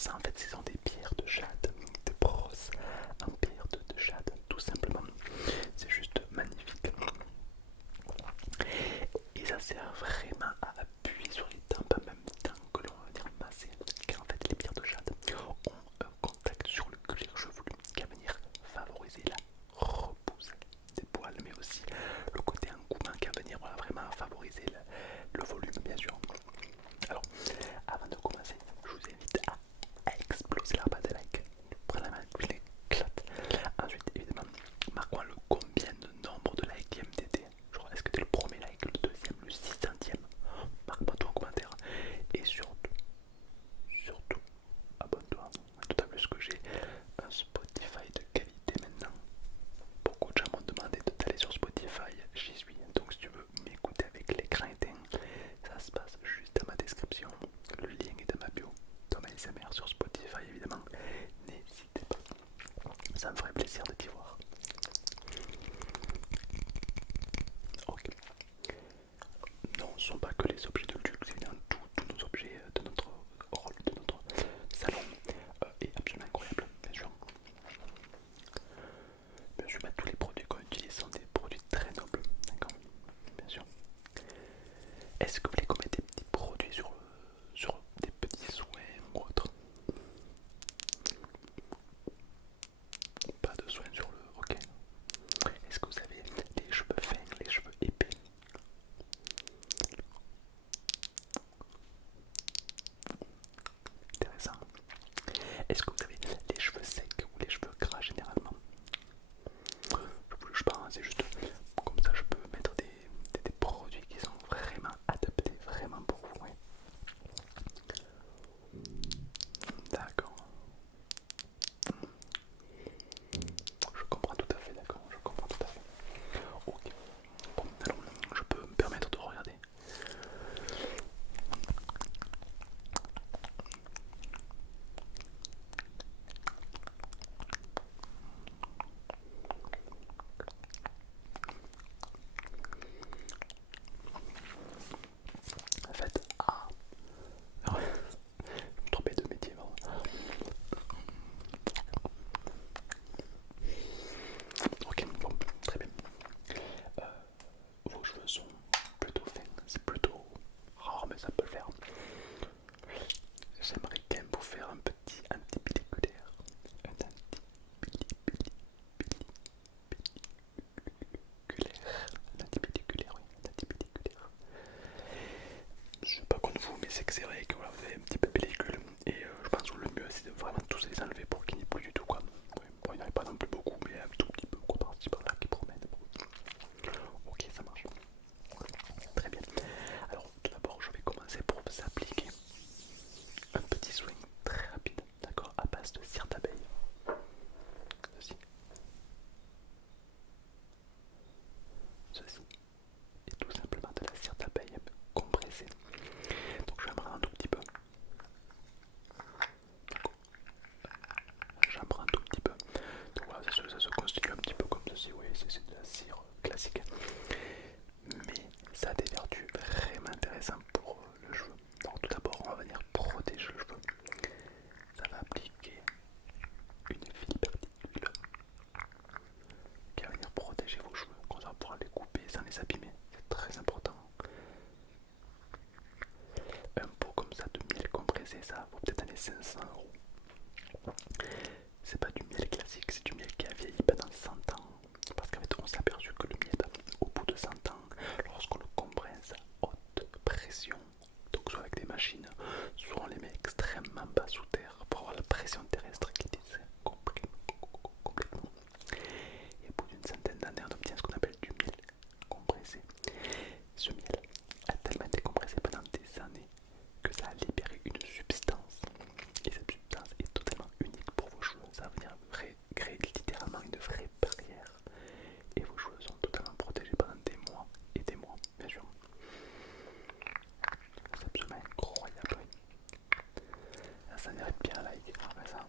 ça, en fait, ce sont des pierres de jade, des brosses en pierre de jade, tout simplement. C'est juste magnifique. Et ça sert vraiment à appuyer sur les tempes en même temps que l'on va venir masser. Car en fait, les pierres de jade ont un contact sur le cuir chevelu qui va venir favoriser la repousse des poils, mais aussi le côté engouement qui va venir voilà, vraiment favoriser le volume, bien sûr. Alors, avant de commencer, je vous invite à exploser la barre des likes. Prenez la main, tu l'éclates. Ensuite, évidemment, marquons le combien de nombre de likes IMDT. Genre, est-ce que tu es le premier like, le deuxième, le 600e? Marque-moi tout en commentaire. Et surtout, abonne-toi. D'autant plus que j'ai un Spotify de qualité maintenant. Beaucoup de gens m'ont demandé d'aller sur Spotify, j'y suis. Donc si tu veux m'écouter avec l'écran éteint, ça se passe juste dans ma description. Le lien est dans ma bio, comme ASMR sur Spotify évidemment. N'hésitez pas, ça me ferait plaisir de t'y voir. Ok. Non, ce ne sont pas que les objets de luxe, évidemment, tous nos objets de notre rôle, de notre salon est absolument incroyable, bien sûr. Bien sûr, tous les produits qu'on utilise sont des produits très nobles, d'accord? Bien sûr. Est-ce que vous voulez qu'on mette des petits produits sur des petits soins ou autre? Pas de soins sur le... Ok. Est-ce que vous avez les cheveux fins, les cheveux épais? Intéressant. Est-ce que vous avez les cheveux secs ou les cheveux gras généralement? Je pense, c'est juste comme ça je peux mettre des produits qui sont vraiment adaptés, vraiment pour vous. Ouais. D'accord. Je comprends tout à fait, d'accord, je comprends tout à fait. Ok. Bon, alors je peux me permettre de regarder. En fait, ouais, je me trompais de métier, vraiment. Ok, bon, très bien. Euh, Vos cheveux sont plutôt fins, c'est plutôt rare, mais ça peut le faire. J'aimerais quand même vous faire un petit antipelliculaire. Un antipelliculaire, oui, un antipelliculaire. Je sais pas contre vous, mais c'est que c'est vrai que voilà, vous avez un petit peu de pellicule. Et je pense que le mieux c'est de vraiment tous les enlever pour qu'il n'y ait plus du tout quoi. Ouais, bon, il n'y en avait pas non plus beaucoup, mais un tout petit peu quoi, par-ci par-là qui promène. Ok, ça marche. Très bien. Alors tout d'abord je vais commencer pour vous appliquer un petit swing très rapide, d'accord, à base de cire d'abeille. Ceci, ceci, et tout simplement de la cire d'abeille compressée. Donc je vais en prendre un tout petit peu. J'en prends un tout petit peu. Donc voilà, ça se constitue un petit peu comme ceci, oui, c'est de la cire classique. Mais ça a des vertus vraiment intéressantes pour le cheveu. Donc tout d'abord, on va venir protéger le cheveu. Ça va appliquer une fine particule qui va venir protéger vos cheveux. Comme ça, on va pouvoir les couper sans les abîmer. C'est très important. Un pot comme ça de miel compressé, ça vaut peut-être aller 500 €. C'est pas du miel classique, c'est du miel qui a vieilli pendant 100 ans. Parce qu'en fait, on s'est aperçu que le miel, au bout de 100 ans, lorsqu'on le compresse à haute pression, donc soit avec des machines, soit on les met extrêmement bas sous terre pour avoir la pression terrestre qui descend complètement. Et au bout d'une centaine d'années, on obtient ce qu'on appelle du miel compressé. Ce miel a tellement été compressé pendant des années que ça a libéré une substance. Et cette substance est totalement unique pour vos cheveux. Ça va venir créer littéralement une vraie barrière. Et vos cheveux sont totalement protégés pendant des mois et des mois, bien sûr. C'est absolument incroyable. Ça mérite bien un like. Ah, ça.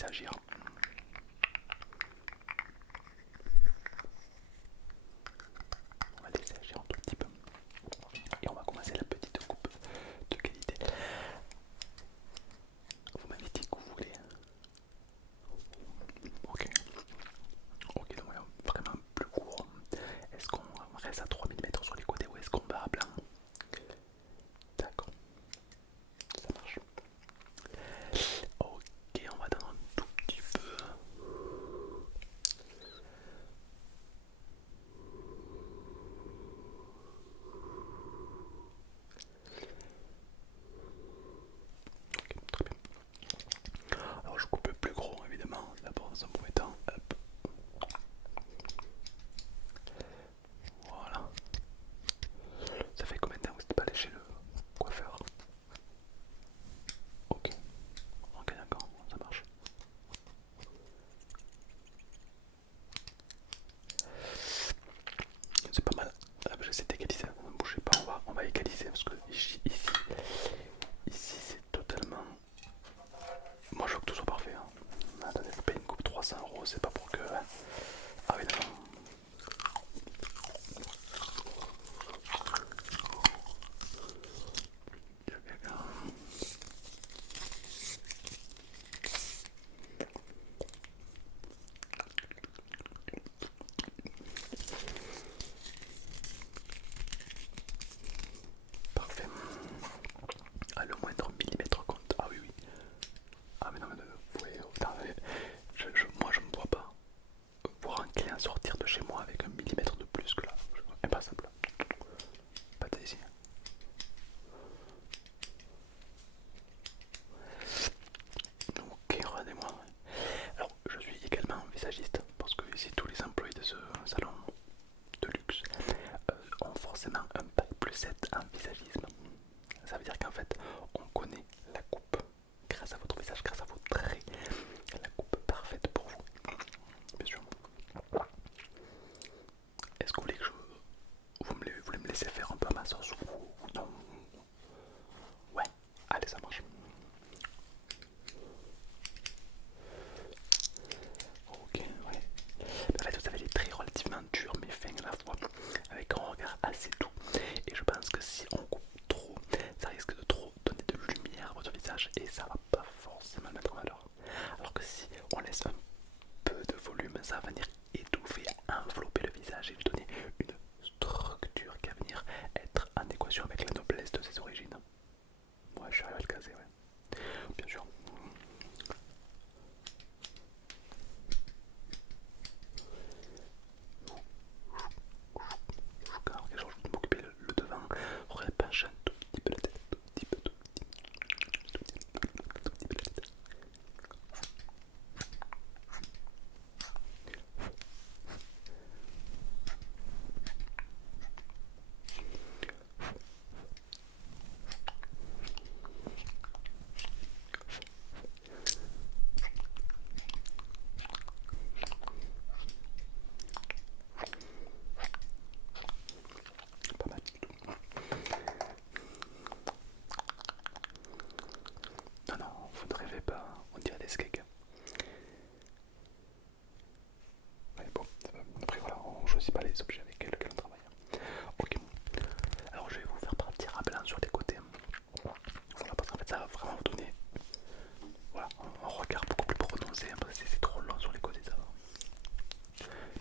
laisser agir. On va laisser agir un tout petit peu. Et on va commencer la petite coupe de qualité. Vous m'avez dit que vous voulez. Ok. Ok, donc voilà, vraiment plus court. Est-ce qu'on reste à 3 mm sur les côtés ou est-ce qu'on va à blanc? D'accord, ça marche. Ok, on va attendre un tout petit peu. Ok, très bien. Alors je coupe plus gros évidemment, d'abord dans un premier temps. Hop. Voilà. Ça fait combien de temps que vous n'êtes pas allé chez le coiffeur? Ok. Ok, d'accord, ça marche. C'est pas mal. J'essaie d'égaliser. Ne bougez pas, on va égaliser parce que ici c'est totalement. Moi je veux que tout soit parfait. Hein. Attendez, vous payez une coupe 300 €, c'est pas pour que. Hein. Ah oui, d'accord. Parfait. Ah, le moindre millimètre compte. Ah oui, oui. Ah, mais non, mais oui, attends, moi je me vois pas voir un client sortir de chez moi avec un millimètre de plus que là. Impassable. Pas d'ici. Ok, regardez-moi. Alors, je suis également visagiste parce que ici tous les employés de ce salon de luxe ont forcément un bac plus 7 en visagisme. Ça veut dire qu'en fait, on connaît la coupe grâce à votre visage, grâce à vos traits, la coupe parfaite pour vous. Bien sûr. Est-ce que vous voulez que vous voulez me laisser faire un peu ma sauce ou non? Ouais, allez, ça marche. Ok, ouais. En fait, vous avez les traits relativement durs mais fins à la fois, avec un regard assez doux. Et je pense que si on coupe trop, ça risque de trop donner de lumière à votre visage et ça va pas forcément le mettre en valeur. Alors que si on laisse un peu de volume, ça va venir étouffer, envelopper le visage et lui donner une structure qui va venir être en équation avec la noblesse de ses origines. Ouais, je suis arrivé à le caser, ouais. Bien sûr. Alors, je vais m'occuper le devant. Regardez, penche un tout petit peu la tête, tout petit peu, tout petit peu la tête. Pas mal du tout. Non, non, vous ne rêvez pas, on dirait des skegs. Ouais, bon, après voilà, on choisit pas les objets avec lesquels on travaille. Ok, alors je vais vous faire partir à blanc sur les côtés. Voilà, parce qu'en fait ça va vraiment vous donner voilà, un regard beaucoup plus prononcé. Parce que c'est trop long sur les côtés, ça va.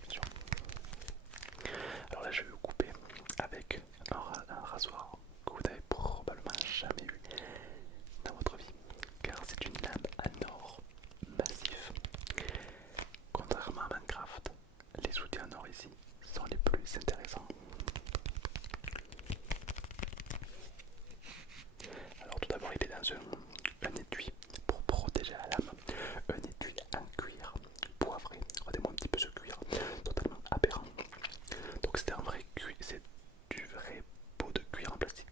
Bien sûr. Alors là je vais vous couper avec un rasoir que vous n'avez probablement jamais eu dans votre vie, car c'est une lame en or massif. Contrairement à Minecraft, les outils en or ici sont les plus intéressants. Alors tout d'abord il est dans un étui pour protéger la lame, un étui en cuir poivré. Regardez-moi un petit peu ce cuir, totalement aberrant. Donc c'est un vrai cuir, c'est du vrai pot de cuir en plastique.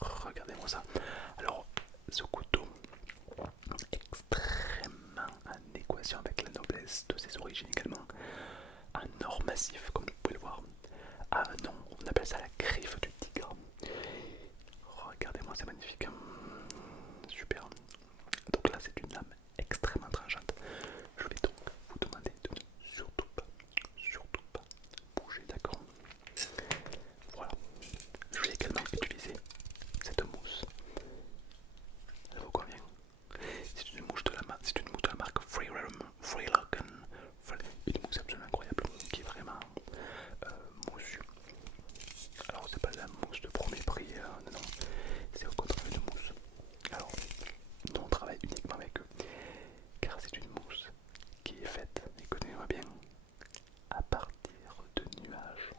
Regardez-moi ça. Alors ce couteau extrêmement en équation avec la noblesse de ses origines également, un or massif comme vous pouvez le voir, a un nom appelle ça la griffe du tigre. Regardez-moi, c'est magnifique. Super. Donc là, c'est une lame extrêmement tranchante. Je vais donc vous demander de ne surtout pas bouger, d'accord? Voilà. Je vais également utiliser cette mousse. Ça vous convient? C'est une mousse de la marque Freelocken. Une mousse absolument incroyable qui est vraiment moussue. Alors c'est pas la mousse de premier prix, non, non, c'est au contraire une mousse. Alors nous on travaille uniquement avec eux car c'est une mousse qui est faite, écoutez-moi bien, à partir de nuages.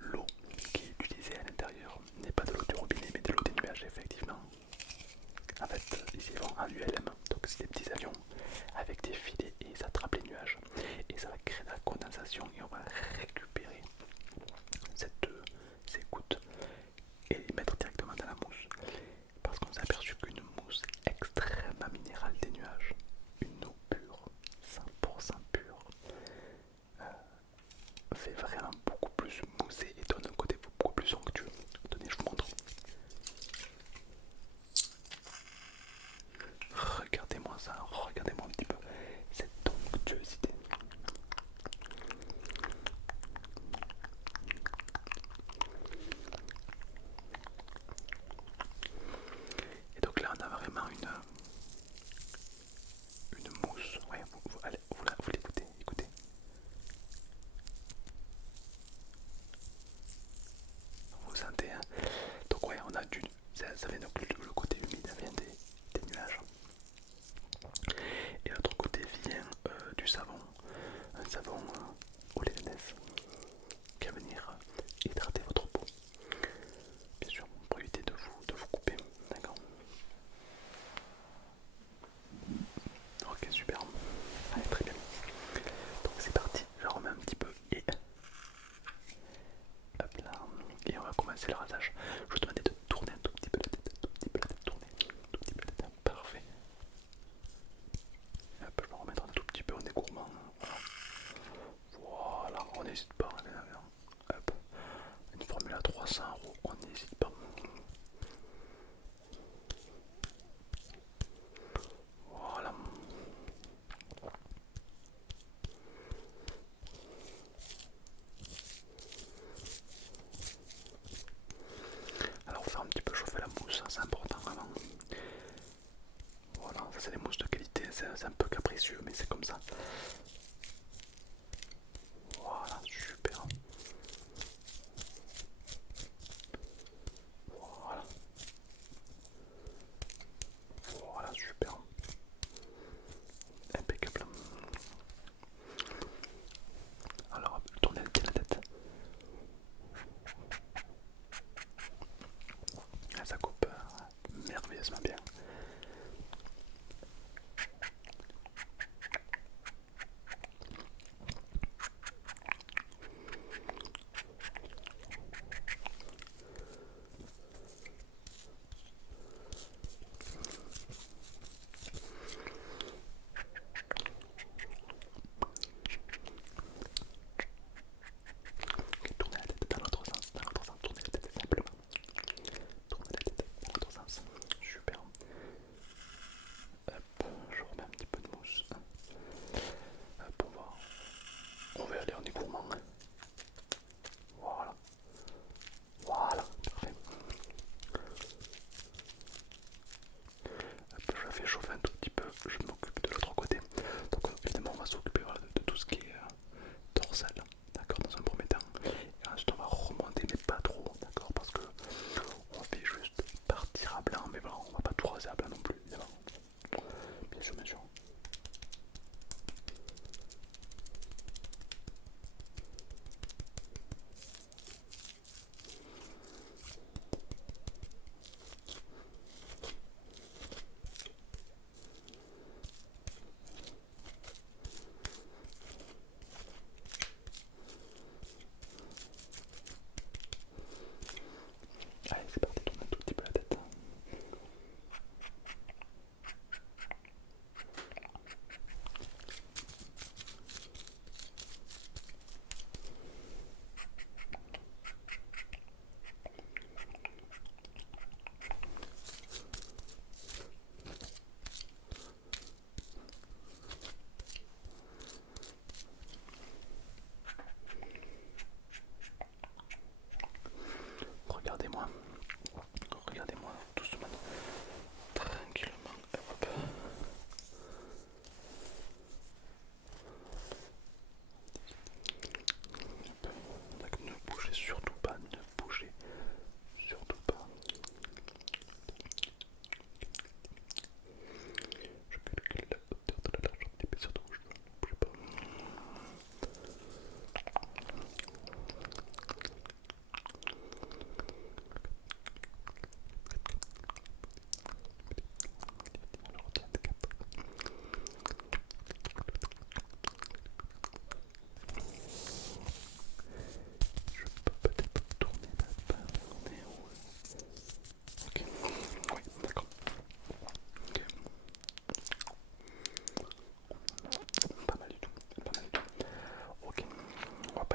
L'eau qui est utilisée à l'intérieur n'est pas de l'eau du robinet mais de l'eau des nuages effectivement. En fait ici ils vont en ULM, donc c'est des petits avions avec des filets et ils attrapent les nuages et ça va créer de la condensation et on va récupérer ces gouttes et les mettre directement dans la mousse parce qu'on s'est aperçu qu'une mousse extrêmement minérale des nuages, une eau pure, 100% pure, fait vraiment beaucoup plus mousser et donne un côté beaucoup plus onctueux. Tenez, je vous montre. Regardez-moi ça, regardez-moi un petit peu cette onctuosité. Et donc là on a vraiment une mousse. Ouais, vous l'écoutez, écoutez. Vous sentez, hein? Donc ouais, on a ça vient donc le côté humide vient des nuages. Et l'autre côté vient du savon, un savon au lait de nef qui va venir hydrater votre peau. Bien sûr, pour éviter de vous couper, d'accord? Ok, super. Allez, très bien. Donc c'est parti, je remets un petit peu et hop là. Et on va commencer le rasage. Je vous demandais de tourner un tout petit peu la tête, un tout petit peu la tête, tourner, un tout petit peu la tête. Parfait. Hop, je vais remettre un tout petit peu, on est gourmand. Voilà.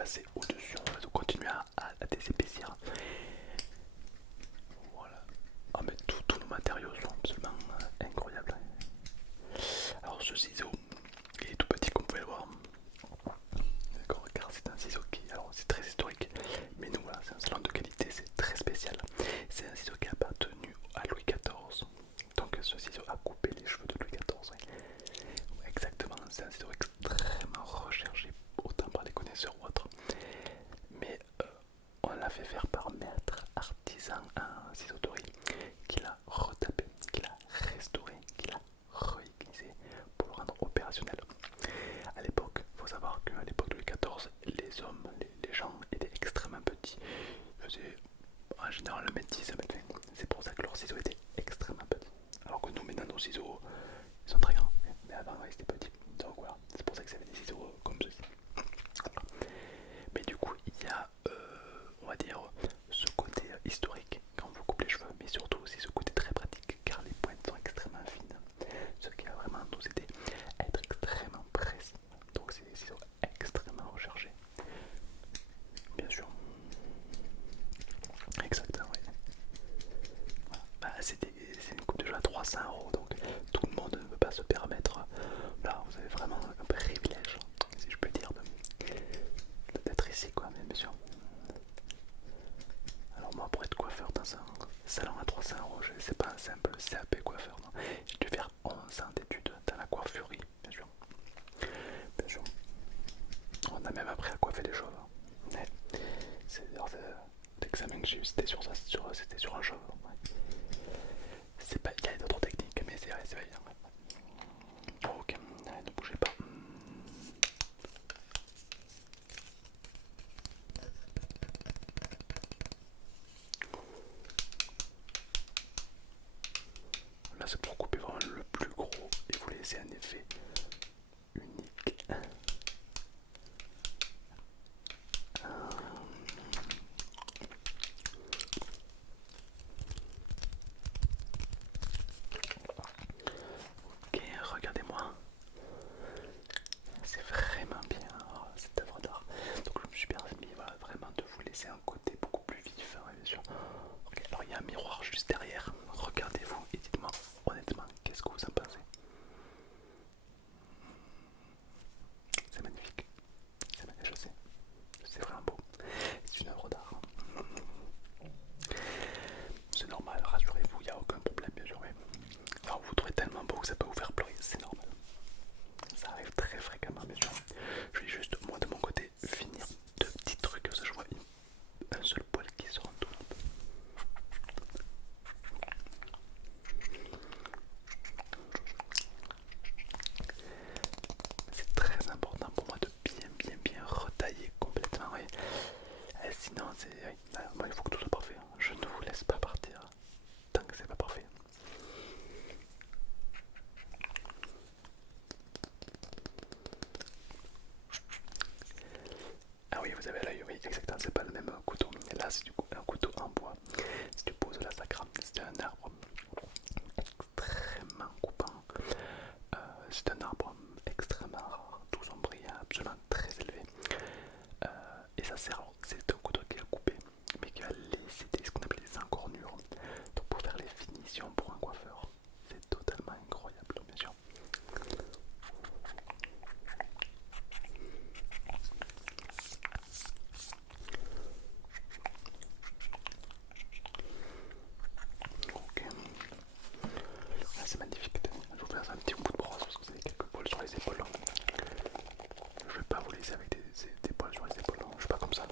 passer au-dessus, on va continuer à désépaissir. Voilà. Ah mais tous nos matériaux sont absolument incroyables. Alors ce ciseau, il est tout petit comme vous pouvez le voir. D'accord, car c'est un ciseau qui, alors c'est très historique, mais nous voilà, c'est un salon de qualité, c'est très spécial. C'est un ciseau qui a appartenu à Louis XIV. Donc ce ciseau a coupé les cheveux de Louis XIV. Oui. Ouais, exactement, c'est un ciseau extrêmement recherché, autant par les connaisseurs ou autres. Mais on l'a fait faire par maître artisan, un ciseau de riz, qu'il a retapé, qu'il a restauré, qu'il a réutilisé pour le rendre opérationnel. À l'époque, il faut savoir qu'à l'époque de Louis XIV, les hommes, les gens étaient extrêmement petits. Ils faisaient en général 1m10, 1m20. C'est pour ça que leurs ciseaux étaient extrêmement petits. Alors que nous, maintenant, nos ciseaux, ils sont très grands. Mais avant, ils étaient petits. Donc voilà, c'est pour ça que ça fait des ciseaux comme ceci. Mais du coup, il y a, on va dire, ce côté historique quand on vous coupe les cheveux, mais surtout aussi ce côté très pratique, car les pointes sont extrêmement fines, ce qui va vraiment nous aider à être extrêmement précis. Donc c'est des ciseaux extrêmement recherchés. Bien sûr. Exactement, oui. Voilà. Bah, c'est une coupe de cheveux à 300 €, donc tout le monde ne peut pas se permettre. Là, vous avez vraiment un privilège, si je peux dire, d'être ici, quoi, mais bien sûr. Alors moi, pour être coiffeur dans un salon à 300 €, c'est pas un simple CAP coiffeur, non. J'ai dû faire 11 ans d'études dans la coiffurie, bien sûr. Bien sûr. On a même appris à coiffer les cheveux. Mais l'examen que j'ai eu, c'était sur ça, c'était sur un cheveu. Ouais. C'est pas, il y a d'autres techniques, mais c'est vrai, c'est vrai. Ok, ne bougez pas. Là, c'est pour couper vraiment le plus gros et vous laisser un effet unique. Ok, regardez-moi. C'est vraiment bien cette œuvre d'art. Donc je me suis bien mis voilà, vraiment de vous laisser un côté beaucoup plus vif, hein, bien sûr. Okay, alors il y a un miroir juste derrière. Regardez-vous et dites-moi honnêtement qu'est-ce que vous en pensez. C'est magnifique. Je sais. C'est vraiment beau. C'est une œuvre d'art. C'est normal, rassurez-vous, il n'y a aucun problème, bien sûr. Mais alors, vous trouvez tellement beau que ça peut vous faire pleurer, c'est normal. Ça arrive très fréquemment, bien sûr. Je vais juste, moi de mon côté, finir deux petits trucs. Comme ça, je vois un seul poil qui sort un tout petit peu. C'est très important pour moi de bien retailler complètement. Oui. Sinon, moi, il faut que tout soit parfait. Je ne vous laisse pas partir tant que c'est pas parfait. Ah oui, vous avez l'œil, oui, exactement, c'est pas le même couteau. Là, c'est du coup un couteau en bois. Si tu poses la sacra, c'est un arbre extrêmement coupant. C'est un arbre extrêmement rare, d'où son prix est absolument très élevé. Et ça sert, c'est un couteau qui a coupé, mais qui a laissé ce qu'on appelle des encornures. Donc pour faire les finitions pour un coiffeur, c'est totalement incroyable, bien sûr. Ok, ah, c'est magnifique. Je vous fais un petit bout de brosse parce que vous avez quelques poils sur les épaules. Je vais pas vous laisser avec des poils sur les épaules, je suis pas comme ça.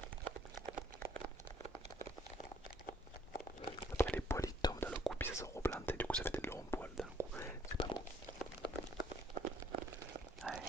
Après les poils ils tombent dans le cou puis ça se replante et du coup ça fait des longs poils dans le cou. C'est pas beau. Ouais.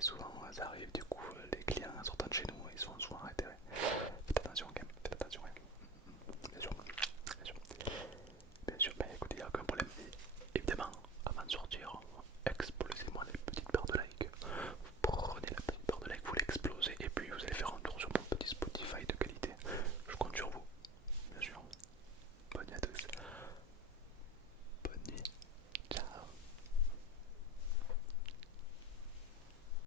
souvent ça arrive, du coup les clients sortant de chez nous ils sont souvent arrêtés. Ouais.